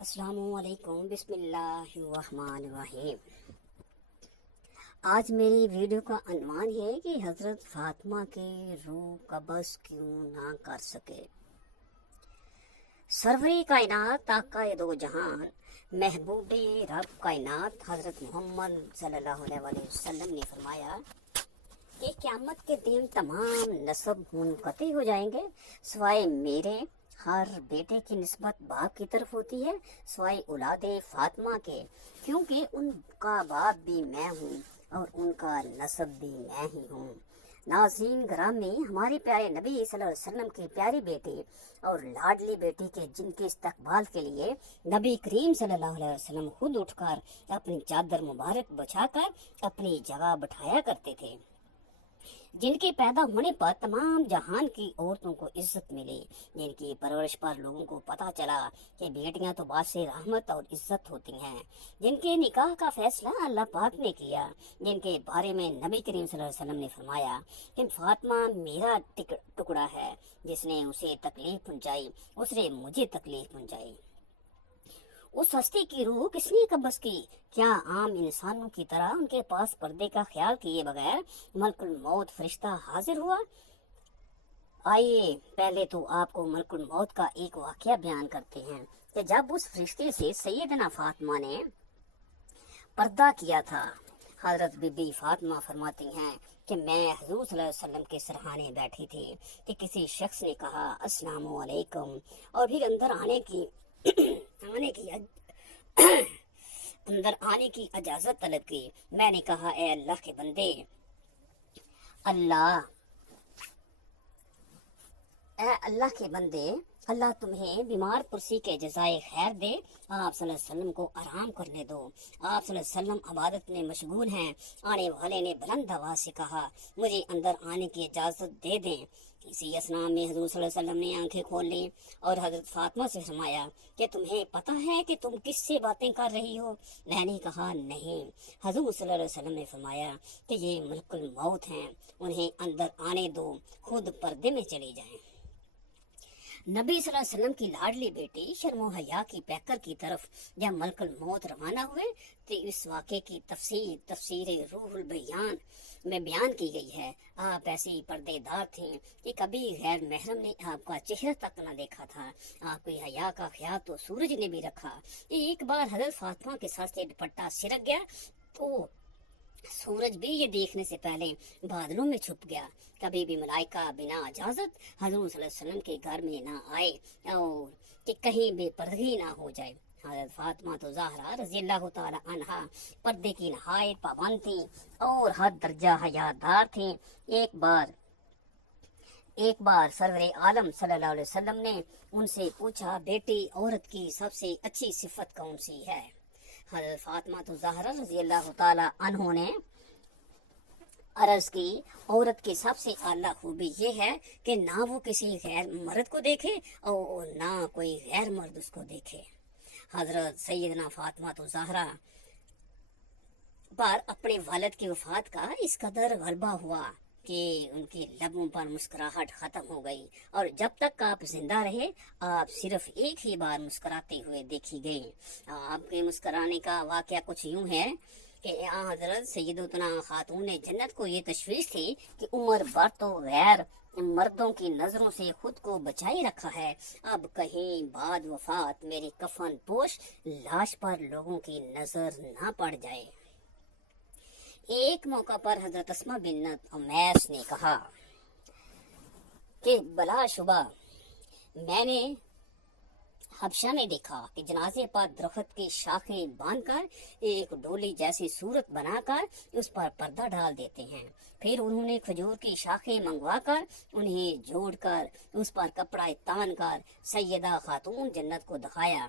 السلام علیکم، بسم اللہ الرحمن الرحیم۔ آج میری ویڈیو کا عنوان ہے کہ حضرت فاطمہ کی روح قبض کیوں نہ کر سکے۔ سرور کائنات، آقا دو جہان، محبوب رب کائنات حضرت محمد صلی اللہ علیہ وسلم نے فرمایا کہ قیامت کے دن تمام نسب منقطع ہو جائیں گے سوائے میرے۔ ہر بیٹے کی نسبت باپ کی طرف ہوتی ہے سوائے اولاد فاطمہ کے، کیونکہ ان کا باپ بھی میں ہوں اور ان کا نسب بھی میں ہی ہوں۔ ناظرین گرامی، ہمارے پیارے نبی صلی اللہ علیہ وسلم کی پیاری بیٹی اور لاڈلی بیٹی کے جن کے استقبال کے لیے نبی کریم صلی اللہ علیہ وسلم خود اٹھ کر اپنی چادر مبارک بچھا کر اپنی جگہ بٹھایا کرتے تھے، جن کے پیدا ہونے پر تمام جہان کی عورتوں کو عزت ملی، جن کی پرورش پر لوگوں کو پتہ چلا کہ بیٹیاں تو باعث رحمت اور عزت ہوتی ہیں، جن کے نکاح کا فیصلہ اللہ پاک نے کیا، جن کے بارے میں نبی کریم صلی اللہ علیہ وسلم نے فرمایا کہ فاطمہ میرا ٹکڑا ہے، جس نے اسے تکلیف پہنچائی اس نے مجھے تکلیف پہنچائی۔ اس ہستی کی روح کس نے قبض کی؟ کیا عام انسانوں کی طرح ان کے پاس پردے کا خیال کیے بغیر ملک الموت فرشتہ حاضر ہوا؟ آئیے پہلے تو آپ کو ملک الموت کا ایک واقعہ بیان کرتے ہیں کہ جب اس فرشتے سے سیدنا فاطمہ نے پردہ کیا تھا، حضرت بی بی فاطمہ فرماتی ہیں کہ میں حضور صلی اللہ علیہ وسلم کے سرہانے بیٹھی تھی کہ کسی شخص نے کہا السلام علیکم، اور پھر اندر آنے کی اجازت طلب کی۔ میں نے کہا اے اللہ کے بندے، اللہ تمہیں بیمار پرسی کے جزائے خیر دے، آپ صلی اللہ علیہ وسلم کو آرام کرنے دو۔ آپ صلی اللہ علیہ وسلم عبادت میں مشغول ہیں۔ آنے والے نے بلند آواز سے کہا مجھے اندر آنے کی اجازت دے دیں۔ اسی اسنا میں حضور صلی اللہ علیہ وسلم نے آنکھیں کھول لیں اور حضرت فاطمہ سے فرمایا کہ تمہیں پتہ ہے کہ تم کس سے باتیں کر رہی ہو؟ میں نے کہا نہیں۔ حضور صلی اللہ علیہ وسلم نے فرمایا کہ یہ ملک الموت ہیں، انہیں اندر آنے دو، خود پردے میں چلی جائیں۔ نبی صلی اللہ علیہ وسلم کی لاڈلی بیٹی شرم و حیا کی پیکر کی طرف جب ملک الموت روانہ ہوئے تو اس واقعے کی تفسیر روح البیان میں بیان کی گئی ہے۔ آپ ایسے ہی پردے دار تھیں کہ کبھی غیر محرم نے آپ کا چہرہ تک نہ دیکھا تھا۔ آپ کی حیا کا خیال تو سورج نے بھی رکھا۔ ایک بار حضرت فاطمہ کے ساتھ سے دوپٹہ سرک گیا تو سورج بھی یہ دیکھنے سے پہلے بادلوں میں چھپ گیا۔ کبھی بھی ملائکہ بنا اجازت حضور صلی اللہ علیہ وسلم کے گھر میں نہ آئے اور کہ کہیں بے پردگی نہ ہو جائے۔ حضرت فاطمہ تو زہرا رضی اللہ تعالی عنہا پردے کی نہایت پابند تھیں اور حد درجہ حیادار تھیں۔ ایک بار سرور عالم صلی اللہ علیہ وسلم نے ان سے پوچھا بیٹی عورت کی سب سے اچھی صفت کون سی ہے؟ حضرت فاطمہ تو زہرا رضی اللہ تعالی عنہ نے عرض کی عورت کی سب سے اعلیٰ خوبی یہ ہے کہ نہ وہ کسی غیر مرد کو دیکھے اور نہ کوئی غیر مرد اس کو دیکھے۔ حضرت سیدنا فاطمہ تو زہرا پر اپنے والد کی وفات کا اس قدر غلبہ ہوا کہ ان کے لبوں پر مسکراہٹ ختم ہو گئی، اور جب تک آپ زندہ رہے آپ صرف ایک ہی بار مسکراتے ہوئے دیکھی گئی۔ آپ کے مسکرانے کا واقعہ کچھ یوں ہے کہ حضرت سیدتنا خاتون جنت کو یہ تشویش تھی کہ عمر بھر تو غیر مردوں کی نظروں سے خود کو بچائی رکھا ہے، اب کہیں بعد وفات میری کفن پوش لاش پر لوگوں کی نظر نہ پڑ جائے۔ ایک موقع پر حضرت اسماء بنت امیس نے کہا کہ بلا شبہ میں نے حبشہ میں دیکھا کہ جنازے پر درخت کی شاخیں باندھ کر ایک ڈولی جیسی صورت بنا کر اس پر پردہ ڈال دیتے ہیں، پھر انہوں نے کھجور کی شاخیں منگوا کر انہیں جوڑ کر اس پر کپڑا تان کر سیدہ خاتون جنت کو دکھایا۔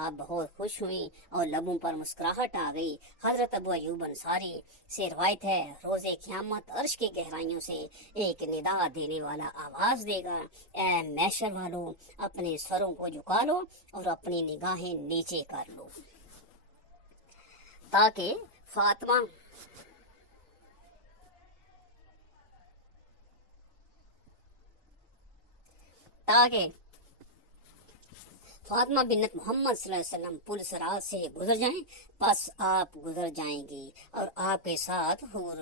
آپ بہت خوش ہوئیں اور لبوں پر مسکراہٹ آ گئی۔ حضرت ابو ایوب انصاری سے روایت ہے روز قیامت عرش کی گہرائیوں سے ایک ندا دینے والا آواز دے گا اے محشر والو، اپنے سروں کو جھکا لو اور اپنی نگاہیں نیچے کر لو تاکہ फातिमा बिन्नत मोहम्मद सल्लल्लाहु अलैहि वसल्लम पुल सिरात से गुजर जाएं, बस आप गुजर जाएंगी और आपके साथ हूर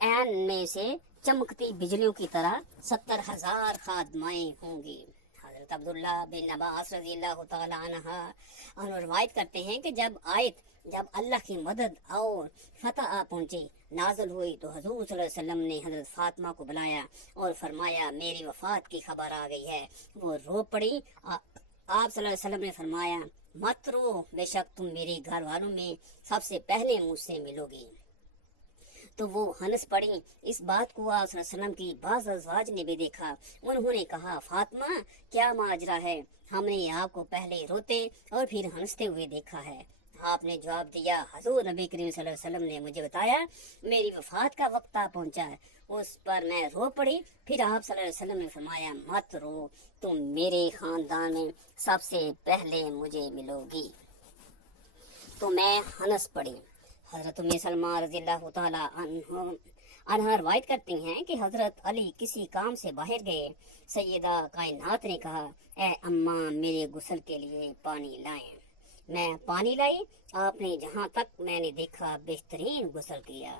ऐन में से चमकती बिजलियों की तरह 70,000 खादमाएं होंगी। हजरत अब्दुल्ला बिन अब्बास रज़ियल्लाहु तआला अन्हु रिवायत करते हैं कि जब अल्लाह की मदद और फतह आ पहुंची नाज़िल हुई तो हजूर सल्लल्लाहु अलैहि वसल्लम ने हजरत फातिमा को बुलाया और फरमाया मेरी वफात की खबर आ गई है। वो रो पड़ी। आप सल्लल्लाहु अलैहि वसल्लम ने फरमाया मत रो, बेशक तुम मेरे घर वालों में सबसे पहले मुझसे मिलोगी। तो वो हंस पड़ी। इस बात को आप सल्लल्लाहु अलैहि वसल्लम की बाज़ अज़वाज ने भी देखा। उन्होंने कहा फातिमा क्या माजरा है, हमने आपको पहले रोते और फिर हंसते हुए देखा है। आपने जवाब दिया हजूर नबी करीम सल्लल्लाहु अलैहि वसल्लम ने मुझे बताया मेरी वफात का वक्त आ पहुंचा है। उस पर मैं रो पड़ी। फिर आप सल्लल्लाहु अलैहि वसल्लम ने फरमाया मत रो, तुम मेरे खानदान में सबसे पहले मुझे मिलोगी। तो मैं हंस पड़ी। हजरत उम्मे सलमा रज़ियल्लाहु तआला अन्हा रिवायत करती हैं कि हजरत अली किसी काम से बाहर गए। सैयदा कायनात ने कहा ए अम्मा मेरे गुस्ल के लिए पानी लाएं। मैं पानी लाई। आपने जहाँ तक मैंने देखा बेहतरीन गुस्ल किया।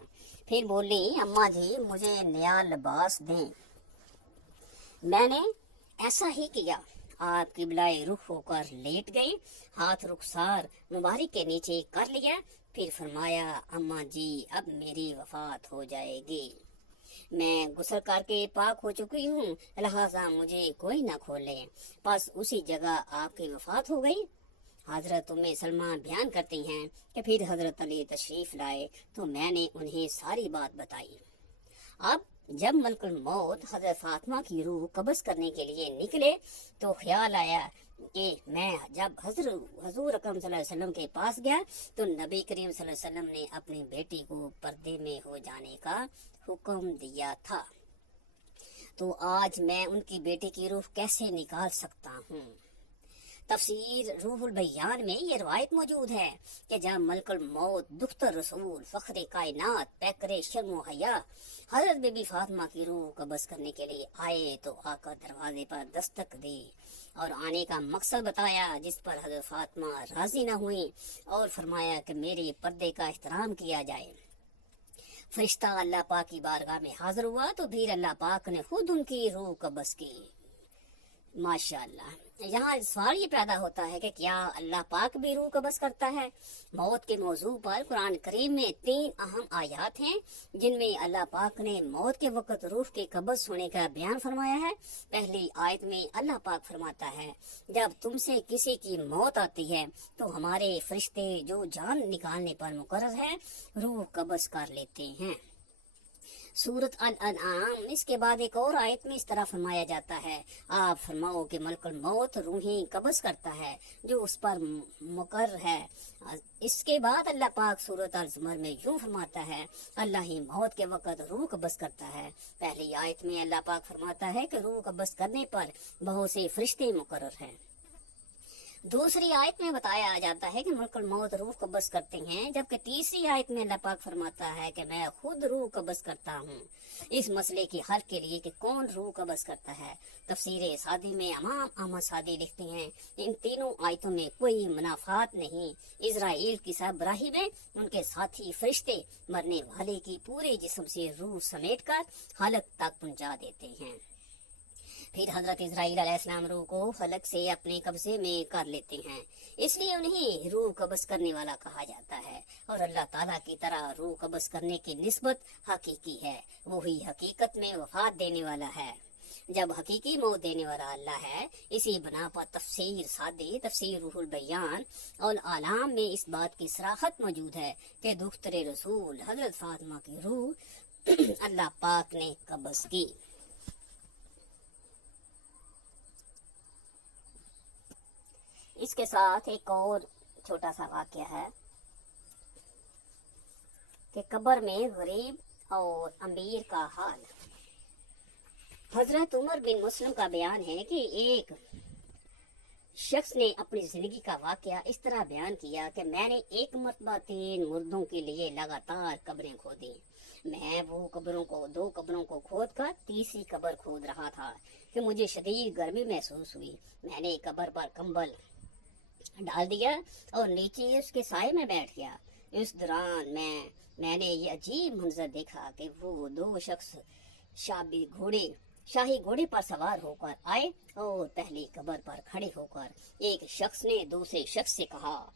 फिर बोली अम्मा जी मुझे नया लिबास दें। मैंने ऐसा ही किया। आप किबलाए रुख होकर लेट गई, हाथ रुखसार मुबारक के नीचे कर लिया। फिर फरमाया अम्मा जी अब मेरी वफात हो जाएगी। मैं गुस्ल करके पाक हो चुकी हूँ, लिहाजा मुझे कोई ना खोले। बस उसी जगह आपकी वफात हो गई। हजरत उम्मे सलमा बयान करती हैं कि फिर हजरत अली तशरीफ लाए तो मैंने उन्हें सारी बात बताई। अब जब मलकुल मौत हजरत फातिमा की रूह कब्ज़ करने के लिए निकले तो ख्याल आया कि मैं जब हजूर अकरम सल्लल्लाहु अलैहि वसल्लम के पास गया तो नबी करीम सल्लल्लाहु अलैहि वसल्लम ने अपनी बेटी को पर्दे में हो जाने का हुक्म दिया था। तो आज मैं उनकी बेटी की रूह कैसे निकाल सकता हूँ। तफसीर रूहुल बयान में ये रवायत मौजूद है कि जब मलकुल मौत दुख्तर रसूल फख्र कायनात पैकर शर्म हया हजरत बीबी फातिमा की रूह कब्ज़ करने के लिए आए तो आकर दरवाजे पर दस्तक दी और आने का मकसद बताया, जिस पर हजरत फातिमा राजी न हुई और फरमाया कि मेरे पर्दे का एहतराम किया जाए। फरिश्ता अल्लाह पाक की बारगाह में हाजिर हुआ तो फिर अल्लाह पाक ने खुद उनकी रूह कब्ज़ की। माशाअल्लाह। यहाँ सवाल ये पैदा होता है कि क्या अल्लाह पाक भी रूह कब्ज़ करता है। मौत के मौजू पर कुरान करीम में 3 अहम आयात हैं जिनमें अल्लाह पाक ने मौत के वक़्त रूह के कब्ज़ होने का बयान फरमाया है। पहली आयत में अल्लाह पाक फरमाता है जब तुमसे किसी की मौत आती है तो हमारे फरिश्ते जो जान निकालने पर मुकर्रर है रूह कब्ज़ कर लेते हैं। सूरत अल-अनआम। इसके बाद एक और आयत में इस तरह फरमाया जाता है आप फरमाओ कि मलकुल मौत रूहें कब्ज़ करता है जो उस पर मुकर्रर है। इसके बाद अल्लाह पाक सूरत अल-ज़ुमर में यूं फरमाता है अल्लाह ही मौत के वक़्त रूह कब्ज़ करता है। पहली आयत में अल्लाह पाक फरमाता है कि रूह कब्ज़ करने पर बहुत से फरिश्ते मुकर्रर हैं। दूसरी आयत में बताया जाता है कि मलकुल मौत रूह कब्ज़ करते हैं, जबकि तीसरी आयत में अल्लाह पाक फरमाता है कि मैं खुद रूह कब्ज़ करता हूँ। इस मसले की हल के लिए कि कौन रूह कब्ज़ करता है तफसीर सादी में इमाम अहमद सादी लिखते हैं इन तीनों आयतों में कोई मुनाफात नहीं। इजराइल की सरबराही में उनके साथी फरिश्ते मरने वाले की पूरे जिस्म से रूह समेट कर हलक तक पहुँचा देते हैं। फिर हजरत इजराइल अलैहिस्सलाम रूह को फलक से अपने कब्जे में कर लेते हैं, इसलिए उन्हें रूह कब्ज़ करने वाला कहा जाता है। और अल्लाह ताला की तरह रूह कब्ज़ करने की निस्बत हकीकी है, वही हकीकत में वफात देने वाला है। जब हकीकी मौत देने वाला अल्लाह है। इसी बना पर तफसीर सादी तफसीर रूहुल बयान और आलाम में इस बात की सराहत मौजूद है कि दुख्तरे रसूल हजरत फातिमा की रूह अल्लाह पाक ने कब्ज़ की। इसके साथ एक और छोटा सा वाक़या है कि कब्र में गरीब और अमीर का हाल। हजरत उमर बिन मुस्लिम का बयान है कि एक शख्स ने अपनी जिंदगी का वाक़या इस तरह बयान किया कि मैंने एक मरतबा 3 मुर्दों के लिए लगातार कब्रें खोदी। मैं वो 2 कब्रों को खोद कर तीसरी कब्र खोद रहा था। कि मुझे शदीद गर्मी महसूस हुई। मैंने कब्र पर कंबल डाल दिया और नीचे उसके साए में बैठ गया। इस दौरान मैंने ये अजीब मंजर देखा कि वो दो शख्स शाही घोड़े पर सवार होकर आए और पहली कब्र पर खड़े होकर एक शख्स ने दूसरे शख्स से कहा,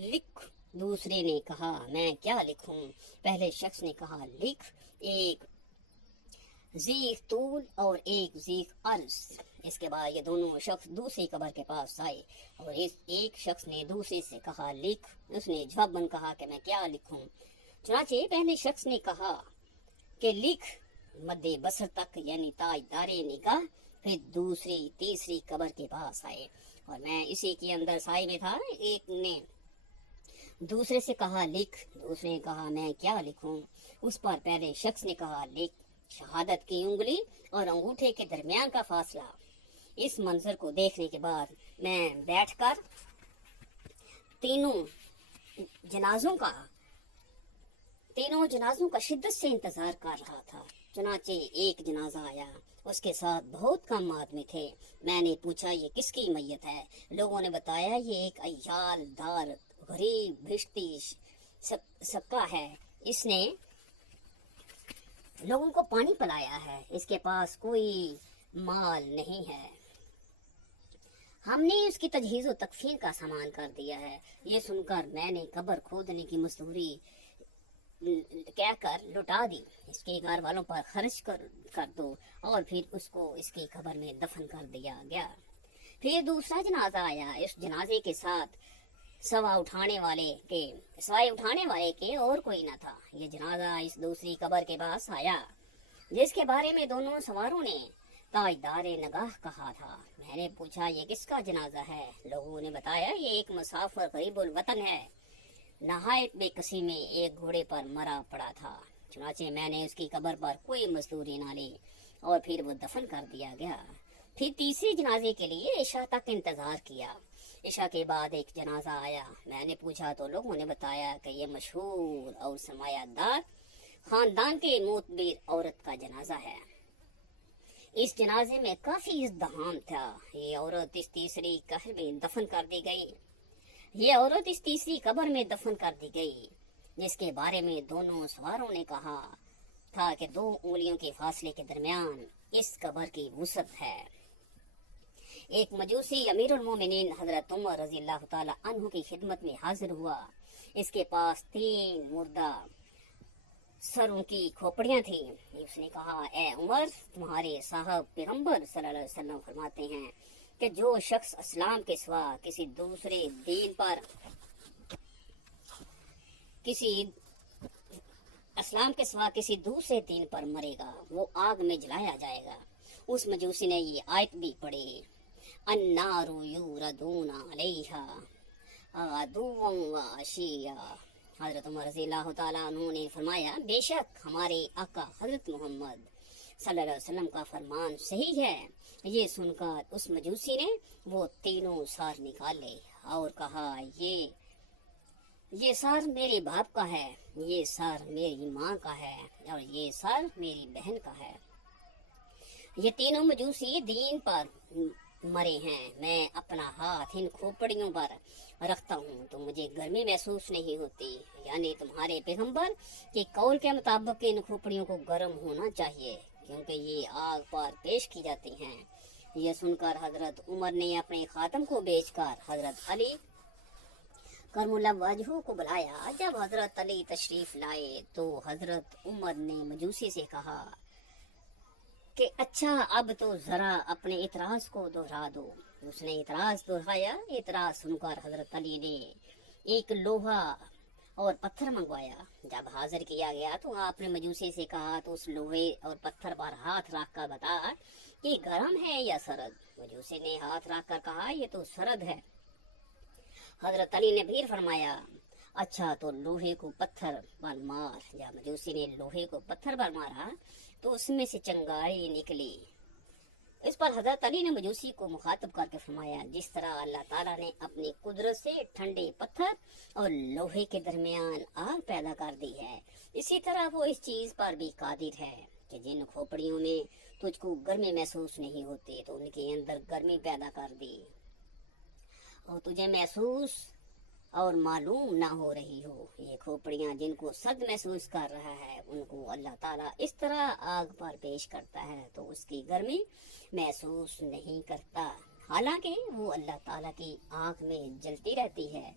लिख। दूसरे ने कहा, मैं क्या लिखूं? पहले शख्स ने कहा, लिख, एक ज़ीक तूल और एक ज़ीक अर्ज। इसके बाद ये दोनों शख्स दूसरी कब्र के पास आए और इस एक शख्स ने दूसरे से कहा, लिख। उसने जवाबन कहा कि मैं क्या लिखूं? चुनांचे पहले शख्स ने कहा कि लिख, मद्दे बसर तक, यानी ताजदारे निगाह। फिर दूसरी तीसरी कब्र के पास आए और मैं इसी के अंदर साए में था। एक ने दूसरे से कहा, लिख। दूसरे ने कहा, मैं क्या लिखूं? उस पर पहले शख्स ने कहा, लिख, शहादत की उंगली और अंगूठे के दरमियान का फासला। इस मंजर को देखने के बाद मैं बैठकर तीनों जनाजों का शिद्दत से इंतजार कर रहा था। चुनाचे एक जनाजा आया, उसके साथ बहुत कम आदमी थे। मैंने पूछा, ये किसकी मैयत है? लोगों ने बताया, ये एक अय्यालदार गरीब भिश्ती सबका है। इसने लोगों को पानी पिलाया है। इसके पास कोई माल नहीं है। हमने उसकी तजहीज़ व तकफीन का सामान कर दिया है। ये सुनकर मैंने कब्र खोदने की मजदूरी कहकर लुटा दी। इसके घर वालों पर खर्च कर दो और फिर उसको इसकी कब्र में दफन कर दिया गया। फिर दूसरा जनाजा आया। इस जनाजे के साथ सवाए उठाने वाले के और कोई न था। ये जनाजा इस दूसरी कब्र के पास आया जिसके बारे में दोनों सवारों ने ताजदारे नगाह कहा था। मैंने पूछा, ये किसका जनाजा है? लोगों ने बताया, ये एक मुसाफिर गरीबुल वतन है, नहायत बेकसी में एक घोड़े पर मरा पड़ा था। चुनाचे मैंने उसकी कब्र पर कोई मजदूरी ना ली और फिर वो दफन कर दिया गया। फिर तीसरे जनाजे के लिए इशा तक इंतजार किया। इशा के बाद एक जनाजा आया। मैंने पूछा तो लोगों ने बताया कि ये मशहूर और सरमायादार खानदान के मोतबर औरत का जनाजा है। इस जनाजे में काफी इज़्दिहाम था। ये औरत इस तीसरी कब्र में दफन कर दी गई, जिसके बारे में दोनों सवारों ने कहा था कि 2 उंगलियों के फासले के दरमियान इस कब्र की वुसअत है। एक मजूसी अमीरुल मोमिनीन हजरत उमर रज़ी अल्लाह तआला अन्हु की खिदमत में हाजिर हुआ। इसके पास 3 मुर्दा सरों की खोपड़ियां थी। उसने कहा, ए उमर, तुम्हारे साहब पैगंबर सल्लल्लाहु अलैहि वसल्लम फरमाते हैं कि जो शख्स इस्लाम के सिवा किसी दूसरे दीन पर मरेगा, वो आग में जलाया जाएगा। उस मजूसी ने ये आयत भी पढ़ी, अन्नारु युरदूना अलैहा आदुव्वन व अशिया। हजरत उमर रज़ियल्लाहु ताला अन्हु ने फरमाया, बेशक हमारे आका हजरत मोहम्मद सल्लल्लाहु अलैहि वसल्लम का फरमान सही है। ये सुनकर उस मजूसी ने वो तीनों सार निकाले और कहा, ये सार मेरे बाप का है, ये सार मेरी माँ का है और ये सार मेरी बहन का है। ये तीनों मजूसी दीन पर मरे हैं। मैं अपना हाथ इन खोपड़ियों पर रखता हूँ तो मुझे गर्मी महसूस नहीं होती। यानी तुम्हारे पैगंबर के कौल के मुताबिक इन खोपड़ियों को गर्म होना चाहिए, क्योंकि ये आग पर पेश की जाती हैं। यह सुनकर हजरत उमर ने अपने खातम को बेचकर हजरत अली करमुल्लाह वजहू को बुलाया। जब हजरत अली तशरीफ लाए तो हजरत उमर ने मजूसी से कहा कि अच्छा, अब तो जरा अपने इतराज को दोहरा दो। उसने इतराज दोहराया। इतराज सुनकर हजरत अली ने एक लोहा और पत्थर मंगवाया। जब हाजिर किया गया तो आपने मजूसी से कहा, तो उस लोहे और पत्थर पर हाथ रख कर बता कि गर्म है या सरद। मजूसी ने हाथ रख कर कहा, ये तो सरद है। हजरत अली ने फिर फरमाया, अच्छा तो लोहे को पत्थर पर मार। जब मजूसी ने लोहे को पत्थर पर मारा तो उसमें से चिंगारी निकली। इस पर हजरत अली ने मजूसी को मुखातब करके फरमाया, जिस तरह अल्लाह ताला ने अपनी कुदरत से ठंडे पत्थर और लोहे के दरमियान आग पैदा कर दी है, इसी तरह वो इस चीज पर भी कादिर है कि जिन खोपड़ियों में تجھ کو گرمی محسوس نہیں ہوتی تو ان کے اندر گرمی پیدا کر دی، اور تجھے محسوس اور معلوم نہ ہو رہی ہو۔ یہ کھوپڑیاں جن کو سرد محسوس کر رہا ہے ان کو اللہ تعالیٰ اس طرح آگ پر پیش کرتا ہے تو اس کی گرمی محسوس نہیں کرتا، حالانکہ وہ اللہ تعالیٰ کی آنکھ میں جلتی رہتی ہے۔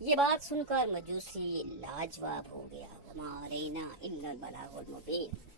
یہ بات سن کر مجوسی لاجواب ہو گیا۔ وَمَا عَلَيْنَا إِلَّا الْبَلَاغُ الْمُبِينُ۔